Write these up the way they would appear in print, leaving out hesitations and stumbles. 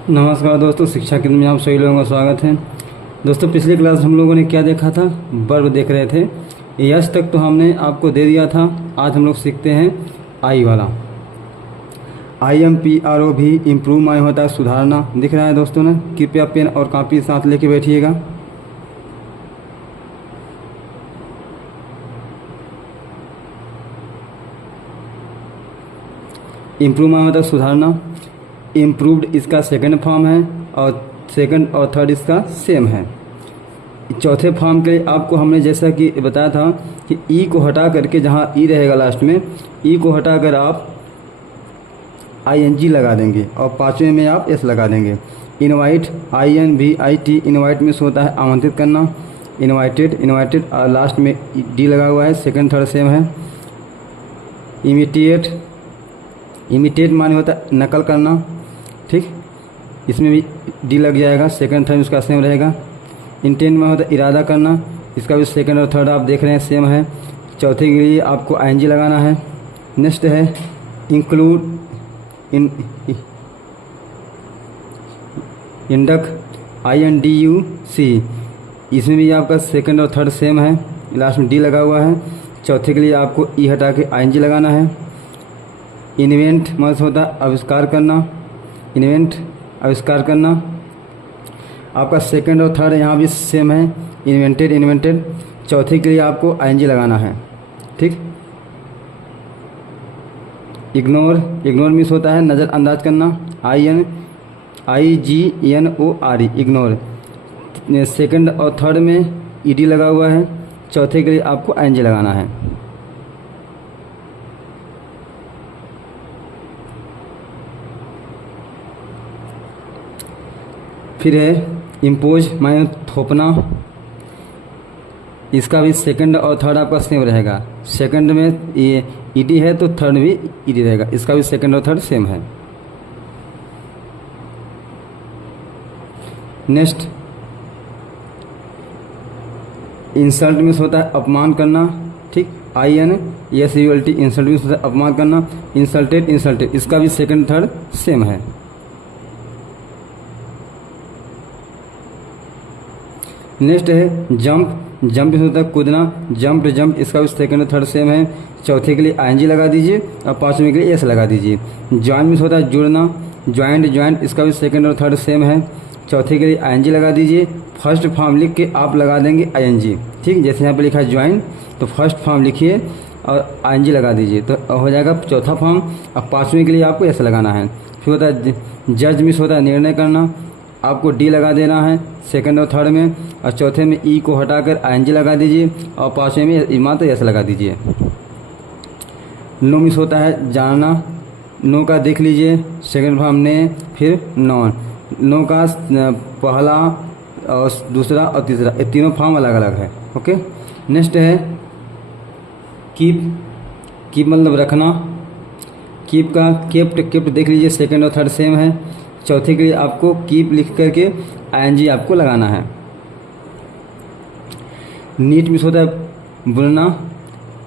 नमस्कार दोस्तों, शिक्षा केंद्र में आप सभी लोगों का स्वागत है। दोस्तों, पिछली क्लास हम लोगों ने क्या देखा था? वर्ब देख रहे थे। यस तक तो हमने आपको दे दिया था। आज हम लोग सीखते हैं आई वाला। IMPRO भी इम्प्रूव माय होता है सुधारना। दिख रहा है दोस्तों ने? कृपया पेन और कॉपी साथ लेके बैठिएगा। इम्प्रूव माय होता है सुधारना। इम्प्रूव्ड इसका सेकंड फॉर्म है और सेकंड और थर्ड इसका सेम है। चौथे फॉर्म के लिए आपको हमने जैसा कि बताया था कि ई को हटा करके, जहाँ ई रहेगा लास्ट में, ई को हटा कर आप ING लगा देंगे और पाँचवें में आप एस लगा देंगे। इनवाइट INVIT इनवाइट में होता है आमंत्रित करना। इनवाइटेड और लास्ट में डी लगा हुआ है, सेकंड थर्ड सेम है। इमिटेट माने होता है नकल करना। ठीक, इसमें भी डी लग जाएगा, सेकंड थर्ड उसका सेम रहेगा। इंटेंट में होता है इरादा करना, इसका भी सेकंड और थर्ड आप देख रहे हैं सेम है। चौथे के लिए आपको ING लगाना है। नेक्स्ट है इंक्लूड इंडक INDUC, इसमें भी आपका सेकंड और थर्ड सेम है, लास्ट में डी लगा हुआ है। चौथे के लिए आपको ई हटा के ING लगाना है। इन्वेंट मतलब होता है आविष्कार करना। इन्वेंट आविष्कार करना, आपका सेकंड और थर्ड यहाँ भी सेम है, इन्वेंटेड। चौथे के लिए आपको ING लगाना है। ठीक, इग्नोर मिस होता है नज़रअंदाज करना। IGNORE इग्नोर, सेकंड और थर्ड में ED लगा हुआ है। चौथे के लिए आपको ING लगाना है। फिर है इम्पोज माने थोपना, इसका भी सेकंड और थर्ड आपका सेम रहेगा। सेकंड में ये ED है तो थर्ड भी ED रहेगा, इसका भी सेकंड और थर्ड सेम है। नेक्स्ट इंसल्ट में होता है अपमान करना। ठीक, INSULT इंसल्ट में होता है अपमान करना। इंसल्टेड इसका भी सेकंड थर्ड सेम है। नेक्स्ट है जंप होता है कूदना। जंप इसका भी सेकंड थर्ड सेम है। चौथे के लिए ING लगा दीजिए और पाँचवें के लिए एस लगा दीजिए। ज्वाइन में होता है जुड़ना। ज्वाइंट इसका भी सेकंड और थर्ड सेम है। चौथे के लिए ING लगा दीजिए। फर्स्ट फॉर्म लिख के आप लगा देंगे ING। ठीक, जैसे यहाँ पे लिखा है ज्वाइन, तो फर्स्ट फॉर्म लिखिए और ING लगा दीजिए तो हो जाएगा चौथा फॉर्म। अब पाँचवें के लिए आपको एस लगाना है। फिर होता है जज मिस होता है निर्णय करना, आपको डी लगा देना है सेकंड और थर्ड में। और चौथे में ई को हटाकर ING लगा दीजिए और पाँचवें में मात्र एस लगा दीजिए। नो मिस होता है जानना। नो का देख लीजिए, सेकंड फॉर्म ने, फिर नॉन। नो का पहला और दूसरा और तीसरा, ये तीनों फॉर्म अलग अलग है। ओके, नेक्स्ट है कीप मतलब रखना। कीप का केप्ट देख लीजिए, सेकंड और थर्ड सेम है। चौथे के लिए आपको कीप लिख करके ING आपको लगाना है। नीट मिस होता है बुनना।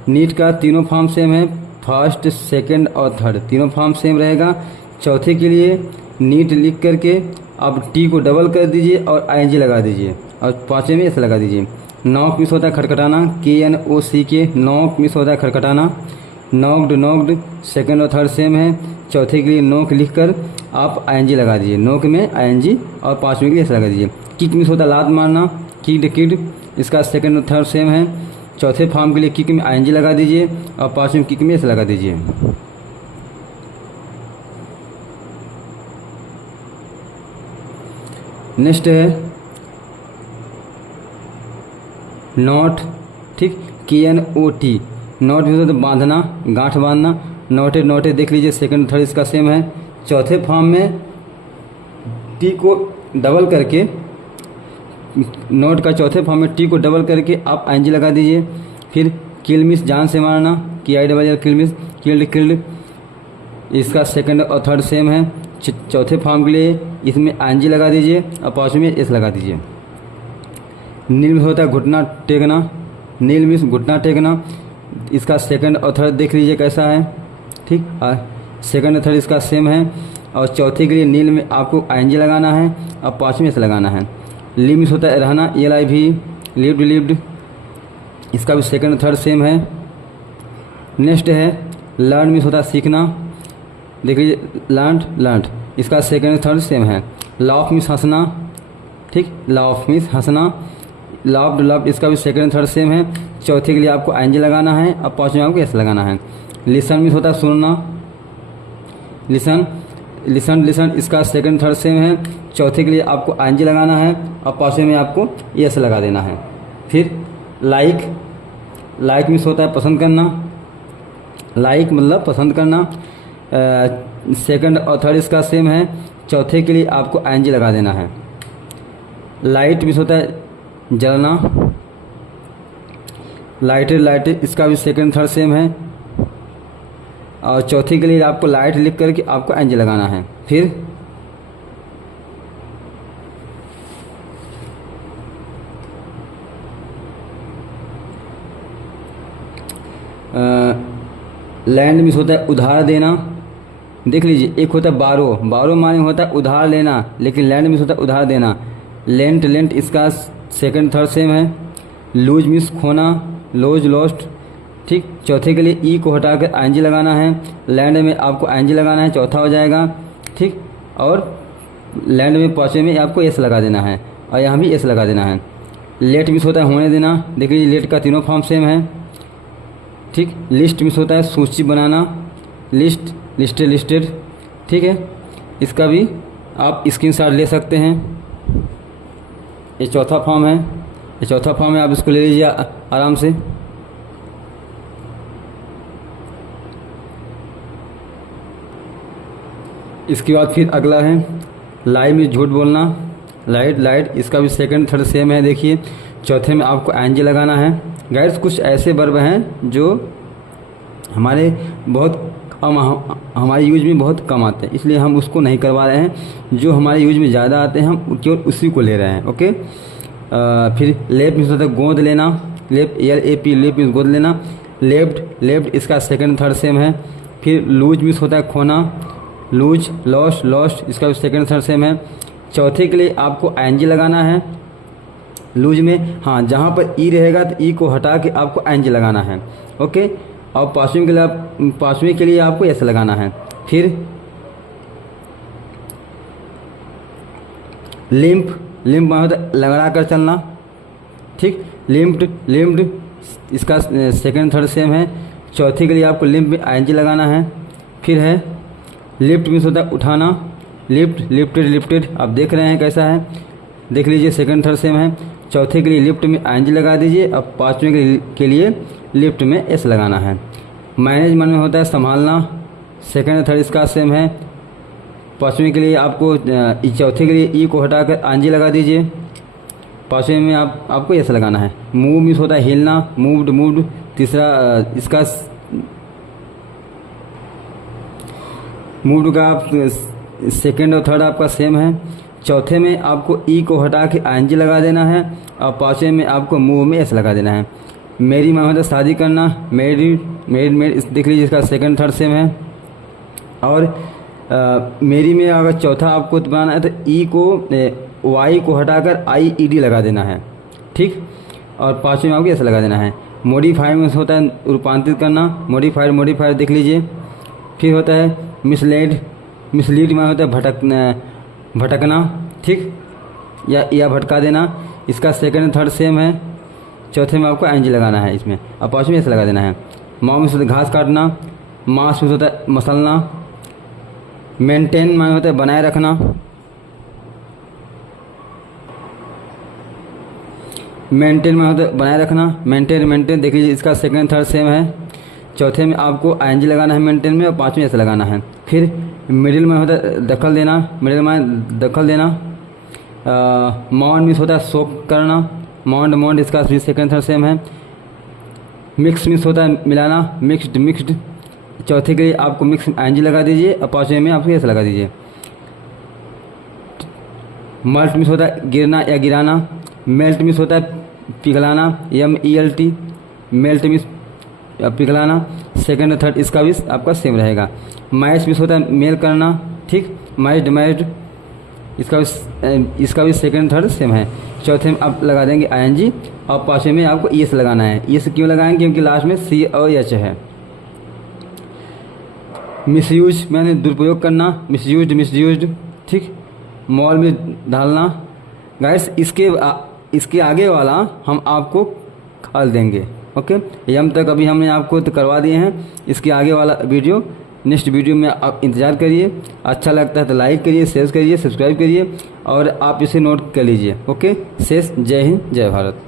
नीट का तीनों फॉर्म सेम है, फर्स्ट सेकंड और थर्ड तीनों फॉर्म सेम रहेगा। चौथे के लिए नीट लिख करके आप टी को डबल कर दीजिए और ING लगा दीजिए और पाँचवें में एस लगा दीजिए। नॉक मिस होता है खटखटाना। KNOCK नॉक मिस होता है खटखटाना। नॉक्ड सेकंड और थर्ड सेम है। चौथे के लिए नोक लिखकर आप ING लगा दीजिए, नोक में ING और पाँचवें के लिए एस लगा दीजिए। किक मिस होता है लात मारना। किड इसका सेकंड और थर्ड सेम है। चौथे फॉर्म के लिए किक में ING लगा दीजिए और पाँचवें में किक में एस लगा दीजिए। नेक्स्ट है नॉट। ठीक, KNOT नॉट भी तो बांधना, गांठ बांधना। नोटेड देख लीजिए, सेकंड थर्ड इसका सेम है। चौथे फॉर्म में टी को डबल करके, नोट का चौथे फॉर्म में टी को डबल करके आप ING लगा दीजिए। फिर किल मिस जान से मारना, KILL किल मिस, किल्ड इसका सेकंड और थर्ड सेम है। चौथे फॉर्म के लिए इसमें ING लगा दीजिए और पाँचवें में एस लगा दीजिए। नील मिस होता है घुटना टेकना। नील मिस घुटना टेकना, इसका सेकंड और थर्ड देख लीजिए कैसा है। ठीक, सेकंड और थर्ड इसका सेम है। और चौथे के लिए नील में आपको आईएनजी लगाना है और पाँचवें एस लगाना है। लिव मिस होता है रहना, ELIV, लिव्ड लिव्ड, इसका भी सेकंड थर्ड सेम है। नेक्स्ट है लर्न मिस होता है सीखना, देख लीजिए लर्न, इसका सेकंड थर्ड सेम है। लाफ मिस हंसना, ठीक, लाफ मिस हंसना, लव्ड, इसका भी सेकंड थर्ड सेम है। चौथे के लिए आपको आईएनजी लगाना है और पाँचवें आपको एस लगाना है। लिसन मिस होता है सुनना, लिसन, इसका सेकंड थर्ड सेम है। चौथे के लिए आपको आईएनजी लगाना है और पाँचवें में आपको एस लगा देना है। फिर लाइक मिस होता है पसंद करना, लाइक मतलब पसंद करना, सेकंड और थर्ड इसका सेम है। चौथे के लिए आपको आईएनजी लगा देना है। लाइट मिस होता है जलना, लाइटेड, इसका भी सेकंड थर्ड सेम है और चौथे के लिए आपको लाइट लिख करके आपको आईएनजी लगाना है। फिर लैंड मिस होता है उधार देना, देख लीजिए एक होता है बारो माने होता है उधार लेना, लेकिन लैंड मिस होता है उधार देना। लेंट, इसका सेकंड थर्ड सेम है। लूज मिस खोना, लॉज लॉस्ट, ठीक। चौथे के लिए ई को हटाकर आईएनजी लगाना है। लैंड में आपको आईएनजी लगाना है, चौथा हो जाएगा, ठीक। और लैंड में पाँचवें में आपको एस लगा देना है और यहाँ भी एस लगा देना है। लेट मिस होता है होने देना, देखिए लेट का तीनों फॉर्म सेम है, ठीक। लिस्ट मिस होता है सूची बनाना, लिस्टेड, ठीक है। इसका भी आप स्क्रीनशॉट ले सकते हैं। ये चौथा फॉर्म है, आप इसको ले लीजिए आराम से। इसके बाद फिर अगला है लाई में झूठ बोलना, लाइट, इसका भी सेकंड थर्ड सेम है। देखिए चौथे में आपको आईएनजी लगाना है। गाइस कुछ ऐसे वर्ब हैं जो हमारे हमारे यूज में बहुत कम आते हैं, इसलिए हम उसको नहीं करवा रहे हैं। जो हमारे यूज में ज़्यादा आते हैं हम केवल उसी को ले रहे हैं, ओके। फिर लेप मिस होता है गोद लेना, लेप LAP, लेप मिस गोद लेना। लेफ्ट, इसका सेकंड थर्ड सेम है। फिर लूज मिस होता है खोना, लूज, लॉस्ट, इसका भी सेकंड थर्ड सेम है। चौथे के लिए आपको आईएनजी लगाना है। लूज में हाँ जहाँ पर ई रहेगा तो ई को हटा के आपको आईएनजी लगाना है, ओके। और पाँचवें के लिए आपको एस लगाना है। फिर लिम्प मतलब लगड़ा कर चलना, ठीक। लिम्प्ड, इसका सेकंड थर्ड सेम है। चौथे के लिए आपको लिम्प में आईएनजी लगाना है। फिर है लिफ्ट मीन्स होता है उठाना, लिफ्टेड, आप देख रहे हैं कैसा है, देख लीजिए सेकंड थर्ड सेम है। चौथे के लिए लिफ्ट में आईएनजी लगा दीजिए। अब पाँचवें के लिए लिफ्ट में एस लगाना है। मैनेजमेंट में होता है संभालना, सेकंड थर्ड इसका सेम है। पाँचवें के लिए आपको चौथे के लिए ई को हटाकर आईएनजी लगा दीजिए। पाँचवें में आपको एस लगाना है। मूव मीन्स होता है हिलना, मूव्ड, तीसरा इसका मूव्ड का सेकंड और थर्ड आपका सेम है। चौथे में आपको ई को हटा के आईएनजी लगा देना है और पाँचवें में आपको मूव में एस लगा देना है। मेरी माँ होता है शादी करना, मेड, देख लीजिए इसका सेकंड थर्ड सेम है। और मेरी में अगर चौथा आपको बनाना है तो ई को वाई को हटाकर IED लगा देना है, ठीक। और पाँचवें में आपको एस लगा देना है। मॉडिफाई में होता है रूपांतरित करना, मॉडिफायर देख लीजिए। फिर होता है मिसलीड में होता है भटकना, ठीक, या भटका देना। इसका सेकंड थर्ड सेम है। चौथे में आपको आईएनजी लगाना है इसमें और पाँचवें एस लगा देना है। माँ में होता है घास काटना, मास में होता है मसलना। मेंटेन में होता है बनाए रखना। मेंटेन में होता है बनाए रखना, मेंटेन देख लीजिए इसका सेकंड थर्ड सेम है। चौथे में आपको आईएनजी लगाना है मेंटेन में और पाँचवें एस लगाना है। फिर मिडिल में होता है दखल देना, माउंड मिस होता है शोक करना, माउंड इसका सेकंड थर्ड सेम है। मिक्स मिस होता है मिलाना, मिक्स्ड। चौथे के लिए आपको मिक्स आईएनजी लगा दीजिए और पाँचवें में आपको एस लगा दीजिए। मल्ट मिस होता है गिरना या गिराना, मेल्ट मिस होता है पिघलाना, MELT, मेल्ट मिस पिघलाना। सेकंड और थर्ड इसका भी आपका सेम रहेगा। मैच मिस होता है मेल करना, ठीक। मैड मैड, इसका भी सेकंड थर्ड सेम है। चौथे में आप लगा देंगे आईएनजी और पाँचवें में आपको ईएस लगाना है। ईएस क्यों लगाएंगे? क्योंकि लास्ट में सी और एच है। मिसयूज मैंने दुरुपयोग करना, मिसयूज्ड, ठीक। मॉल में डालना। गाइस इसके आगे वाला हम आपको खाल देंगे। ओके, यम तक अभी हमने आपको तो करवा दिए हैं। इसके आगे वाला वीडियो नेक्स्ट वीडियो में आप इंतज़ार करिए। अच्छा लगता है तो लाइक करिए, शेयर करिए, सब्सक्राइब करिए और आप इसे नोट कर लीजिए। ओके, शेष जय हिंद, जय भारत।